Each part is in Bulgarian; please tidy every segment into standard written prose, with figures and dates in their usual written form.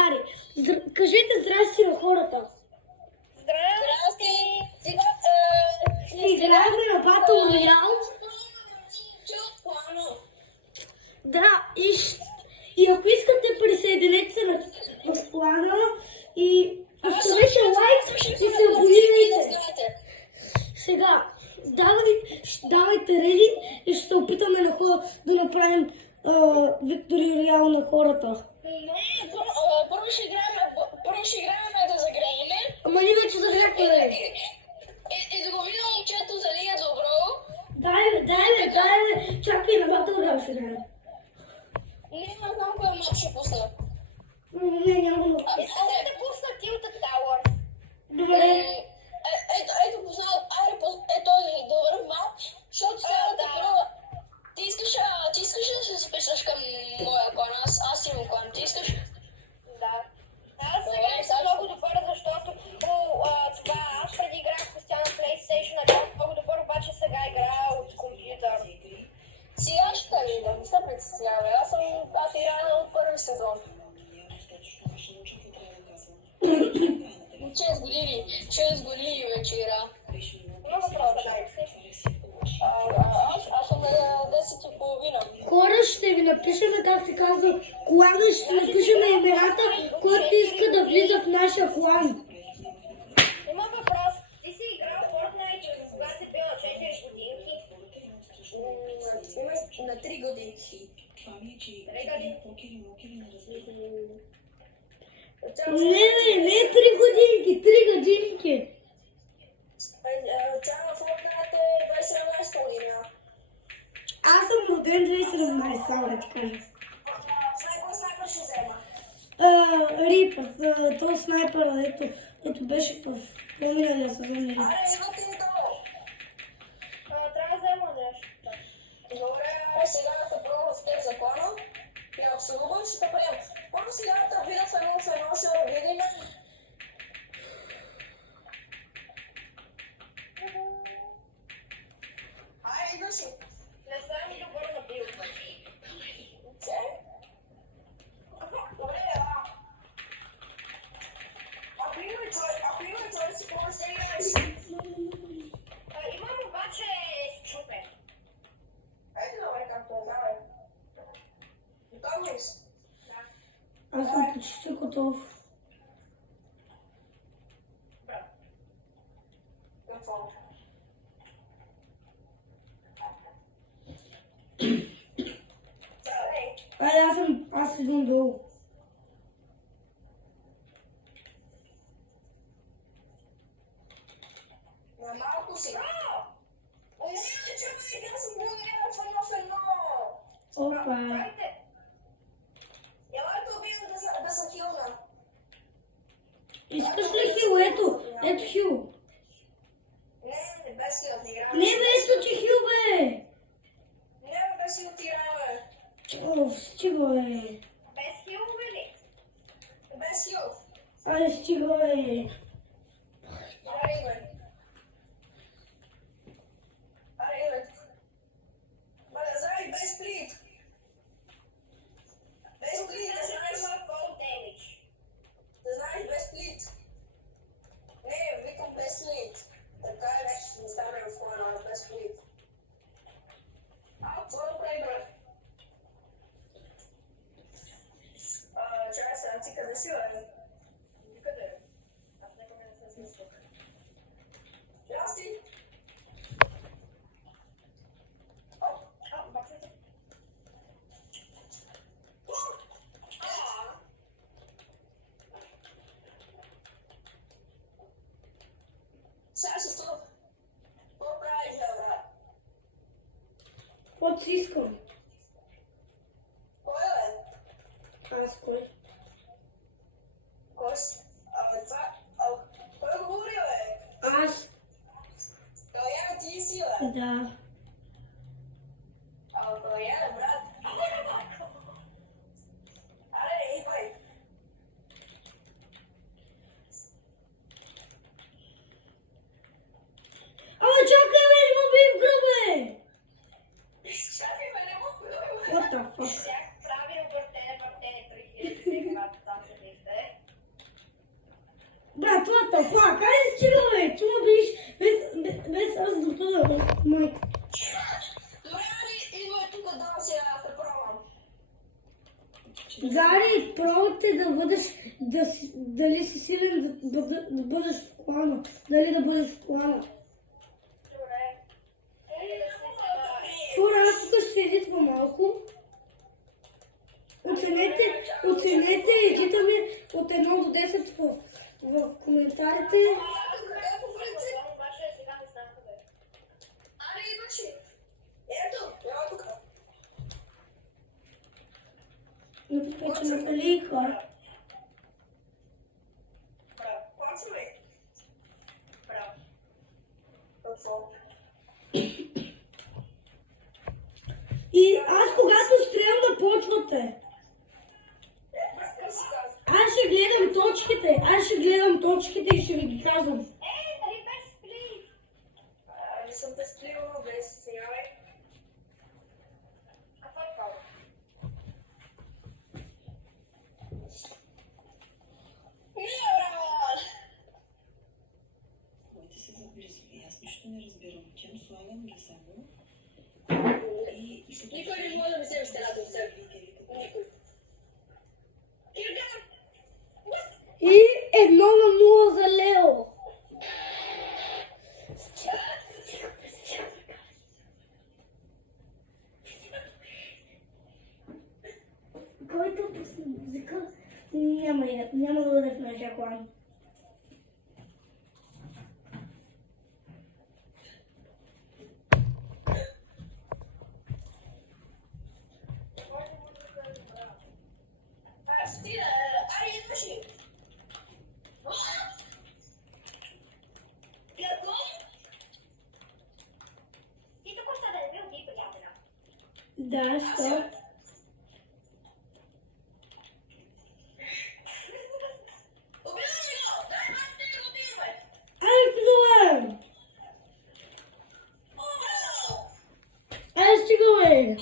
другари. Кажете здрасти на хората. Здрасти! Ще играем на Battle Royale. Да, и ако искате, присъединете се в плана и оставете лайк и се абонирайте. Сега, давайте реди и ще се опитаме да направим Victory Royale на хората. Не, първо ще играем да загреем. Ама ние вече загряхме. И да го видим момчето дали е добро. Дай, чакай на Battle Royale ще играем. Не знам кой мап ще пусна. Не, няма да. Искате да пусна Tilted Towers. Добре. Ето познал, ето този добър мап, защото става добро. Ти искаш да се записваш към моя клан, аз имам клан, ти искаш? Да. Аз сега съм много добър, защото това аз преди играх постоянно PlayStation, а бях много добър, обаче сега играя от компютър. Сега ще видя, не се притеснявай, аз играя от първи сезон. 6 години вече игра. Много просто. Аз съм на 10:30. Хора, ще ви напишем как се казва клана, ще напишем имената, който иска да влиза в нашия клан. Има въпрос. Ти си играл Fortnite, кога си бил на 4 годинки? На 3 годинки. 3 години? Не 3 годинки, 3 годинки. Цяла Fortnite е 2017 година. Аз съм роден 2017, само да ти кажа. Снайпър ще взема. Рипър, този снайпър, ето беше в миналия сезон. Имате и долу. Трябва да взема нещо. Добре, сега да те пробвам с тези закона. И ако се лубам, ще те прием. Първо сега да те видя в едно ще видим. Айде, идва си. Не съм и добър на билка. Добре, ако има човек си помощ, да играеш. Имам обаче счупен. Ето добре, както давай. Готов ли си? Аз съм почти готов. Какво? Аз идвам долу. На малко си. Не, човек, аз съм благодаря в едно. Опа. Ела да убивам да съм хилна. Искаш ли хил? Ето хил. Не, без хил не играя. Не бе, ето че хил бе. Не, без хил ти играя, бе. Стига бе. Без хил, бе? Без хил. Айде стига бе. Аре, бе. Бъде, знай, без сплит. Без сплит, да знаеш. Да знаеш без сплит. Не, викам без сплит. Така е, вече не стане в клана без сплит. Това направи, брат. Чакай сега, ти къде си, бе? Никъде. Аз някъде не се смисля. Здрасти! Баксите. Сега ще стоп. Какво правиш, брат? Какво си искам? Кой е? Аз кой? Кой си? Това... Кой говори, бе? Аз. Той е, ти си, бе? Да. Той е, брат. Аре, идвай. Ама чакай бе, не ме бий в гръб, бе! Чакай, бе, не мога да. What the fuck? Бях правил въртене 3000 сега, там се вижда. Гари, пробвайте да бъдеш, дали си силен да бъдеш в плана. Дали да бъдеш в плана. Хора, аз тук ще седитва малко. Оценете егита ми от 1 до 10 в коментарите. Напече на лика. И аз когато стрелям да почвате. Аз ще гледам точките и ще ви ги казвам. Не съм безпливала без сега, бе. Моите се заблизо и аз нищо не разбирам. Чем слагам ги само и... Никой не може да ми вземе стената от себе. Никой. И 1-0 за Лео. Който пусне музика, няма да бъде в нашия клан. Да, що? Ай, стига,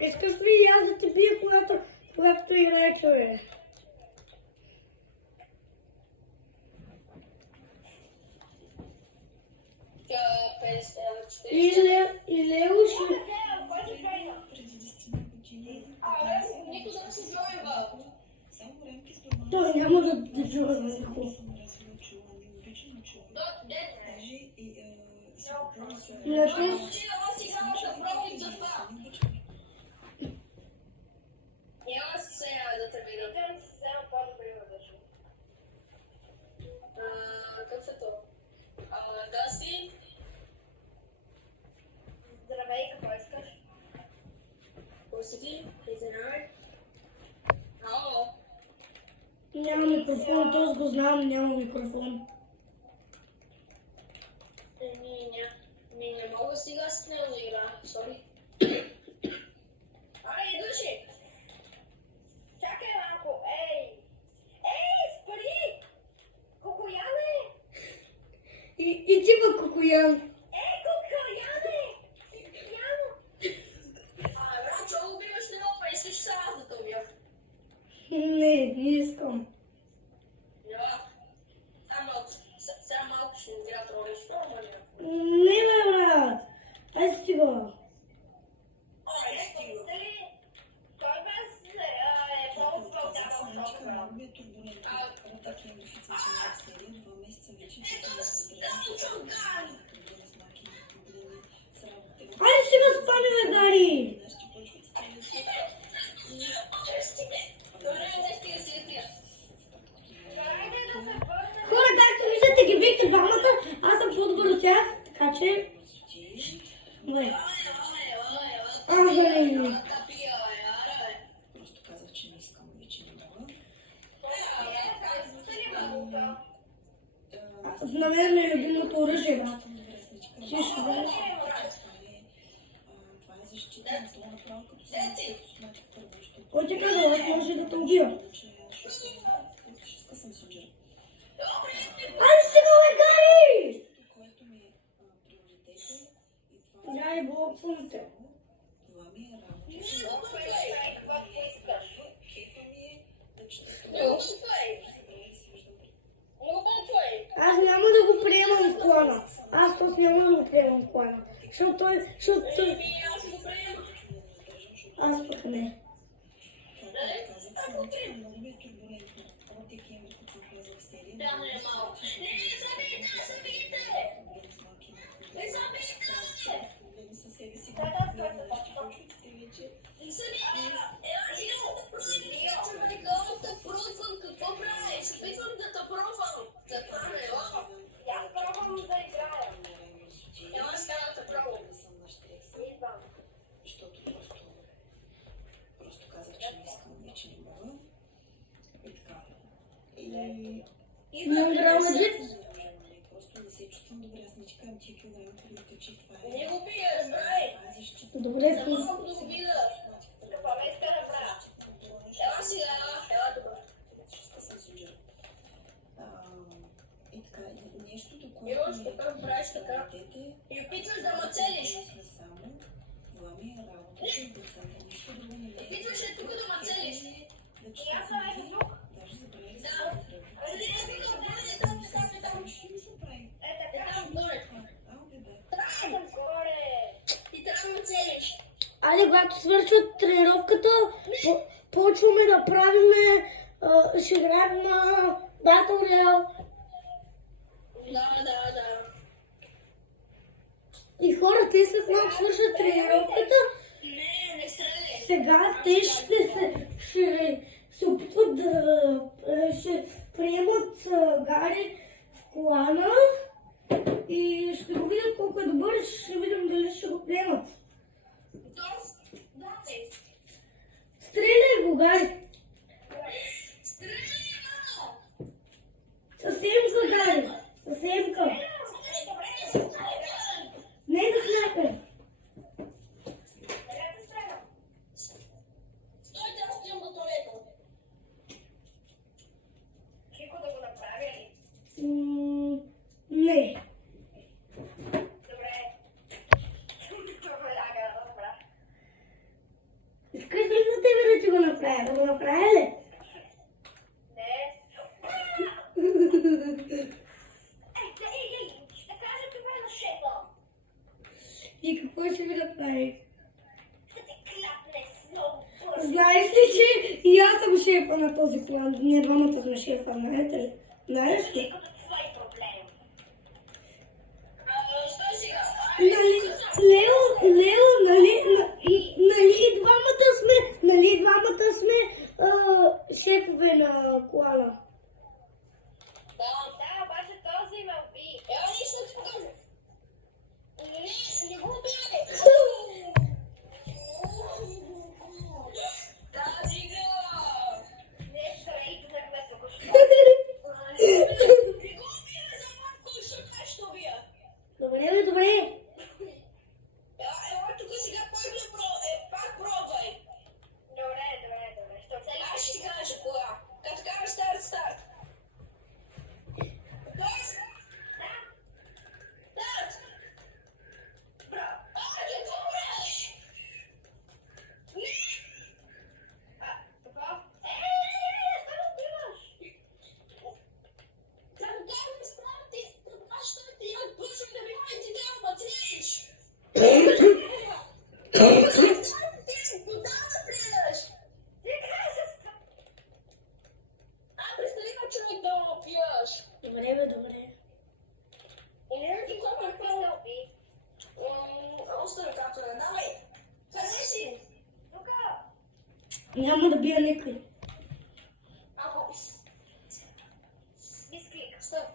искаш ли и аз да те бия, когато играе човек? И Лео ще... Преди 10 години... Само рамки с нормално... Той няма да чува за никого. съм развила чула, не обичам чула. Даже и... На те... Няма се да те видя. Как се то? Даси? Здравей, какво искаш? Посети, извинявай. Ало. Няма микрофон, този го знам, няма микрофон. Не мога сега с него да игра, сори. Души! Чакай малко, ей! Спри! Кокояне! И ти бе, Кокоян. Кокояне! Ранчо, убиваш ли много, искаш сега аз да те убия? Не искам. Сега малко ще ми игра тролиш, но Не, бе, брат. Ай, стига. Ай, стига спане, бе, Дари. Хора, както виждате, ги бихте двамата. Аз съм по-добър от тях, така че... Бе. Просто казах, че не искам вече не мога. На мен ми е любимото оръжие, брат. Тише, бе. Това е защита, но това направо като се смача първо, защото... Кой ти казал, аз може да те убия? Съм суджера. Ай, стига, бе, Гари! Което ми е приоритет и това Гари, блоквам те. това ми е работа. Кефа ми е да чета. Аз няма да го приемам в клана. Аз то няма да го приемам клана. Защото той... Аз го приемам. Аз пък не. Както казах, самичка много ми е турбулентно. От декември, като влязах в серия, Да, не е малко. Не забийте! Не забийте! проблеми със себе си, когато гледаш, че почвате вече. Какво правиш? Опитвам да те пробвам. Да правя. Аз пробвам да играя. Няма сега да те пробвам. Да съм на штрекс, защото просто казах, че не искам, вече не мога. И така. И Не играл на джит? просто не се чувствам добре. Аз не чекам тия килограми, които качих. Това е. Не го пия, разбрай. Пазиш, че Добре, За малко да го видя. Да паметка разбра. Ела сега, ела добре. И така, нещото, Милош, как правиш така? дете, И опитваш да ме целиш. сме само, Влами е работата и децата, нищо друго не е. Опитваш ли тук да ме целиш? Да И аз съм ето тук. даже забравя Да. да А не е тук, не там. Ще ми се прави. Там горе. Ауде да. Там горе. И трябва да ме целиш. Айде, когато свърши от тренировката, почваме да правиме, ще играем на Battle Royale. Да. И хората, те след малко свършат тренировката, Не стреляй. сега те ще се опитват да ще приемат Гари в колана и ще го видят колко е добър и ще видим дали ще го приемат. Дай. Стреляй го, Гари! Стреляй, мама. Съвсемка, Гари! Съвсемка! Не да снайпер! Стойте, аз стоям до туалета. Кико да го направя ли? Не. Добре. Добре. Искаш ли за тебе да ти го направя? Да го направя ли? Не. Ще кажа това на шефа. И какво ще ви направи? Ще те кляпне с много бързо. Знаеш ли, че и аз съм шефа на този клан? Ние двамата сме шефа, знаете ли? Знаеш ли? Като твой проблем. Стой сега. Лео, нали и двамата сме шефове на клана? Да, обаче този ме уби. Ела, нищо да ти покажа. Не го убивай. Тази игра. Не срейте да гледа го шо. Не го убивай за малко, защото ще убия. Добре. Ела, тук сега пак пробвай. Добре. Що цели? Аз ще ти кажа кога. Като кажа старт. Старт! Браво! Айде, добре! Не! Така? Защо отиваш? Да го кажем старт и това ще ти я пушим да ми ти трябва да трениш! Куда да тренаш? Ти кажа старт! Представи ме човек да ме пиеш! Добре. И не ти кога първо би. Остави както не давай. Къде си? Тук. Няма да бия никой. Ако... Мисклик. Стоп.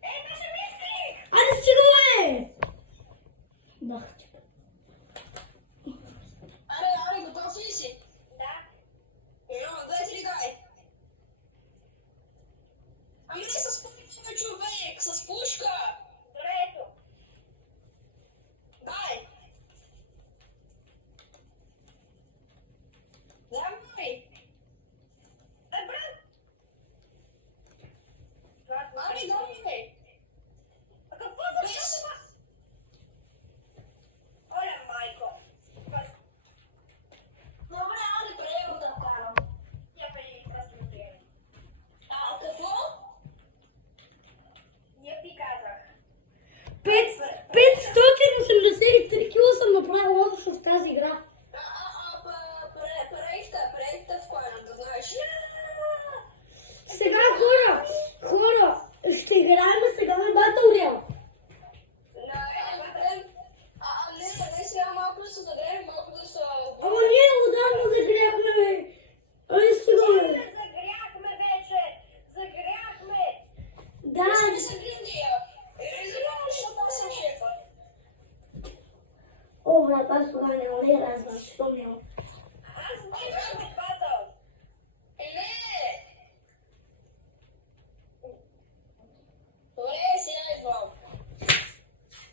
Беше мисклик! Айде стига, бах ти. Аре, готов ли си? Да. Едно, две, три, дай. Ами не с пушка, човек, с пушка. Добре, ето. Дай. Давай. Брат. Ами, давай. А какво за това? Оле, майко. Добре, али приема да карам. Я преди просто не приема. А какво? Не ти казах. 583 кила съм направил общо в тази игра. Проекта в Клана, да знаеш. Сега хора, ще играем сега на Battle Royale. Не сега малко да се загреем, малко да се... Ама ние отдавна загряхме, бе. Ай, сега, бе. Загряхме вече! Загряхме! Да, Не се гризния. Защото аз съм шефа. о, брат, аз това няма да я развам, що няма. Аз не съм батъл! Не! Добре, сега идвам.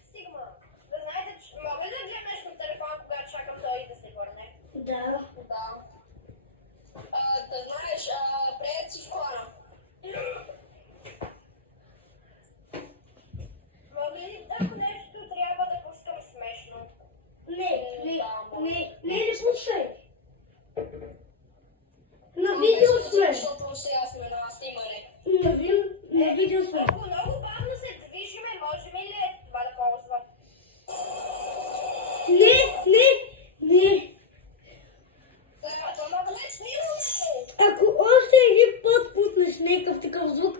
Стигма! Да знаете, че мога ли да гледам нещо в телефона, когато чакам той да се върне? Да. Да. Да знаеш, пред си в Клана. Мога ли ако нещо трябва да пускам смешно? Не пускай. На видео сме. Защото сега сме на снимане. На видео сме. Ако много бавно се движиме, можем ли това да ползвам? Не. Това мога да снимаме. Ако още един път пуснеш някакъв такъв звук,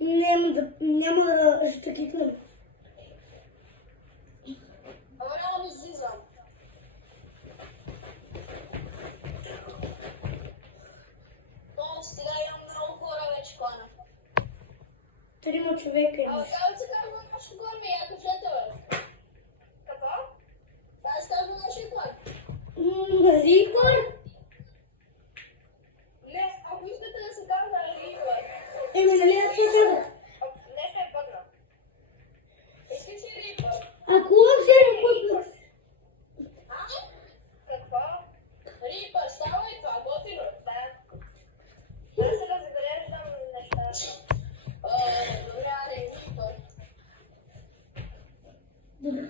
няма да ще кликнем. Ама няма да излизам. Сега имам много хора вече в Клана. 3 човека Ама имаш. как се казва нашето клан, бе? Яко влета, бе? Какво? Как се казва нашия клан? Рипър? Не, ако искате да се казва Рипър. Нали аз това казах? Нещо е бъгна. Искаш ли Рипър? Ако още един път... А? Какво? Рипър, става ли това? Готино? Да. Да се разглеждам нещата. Добре, Рипър. Добре.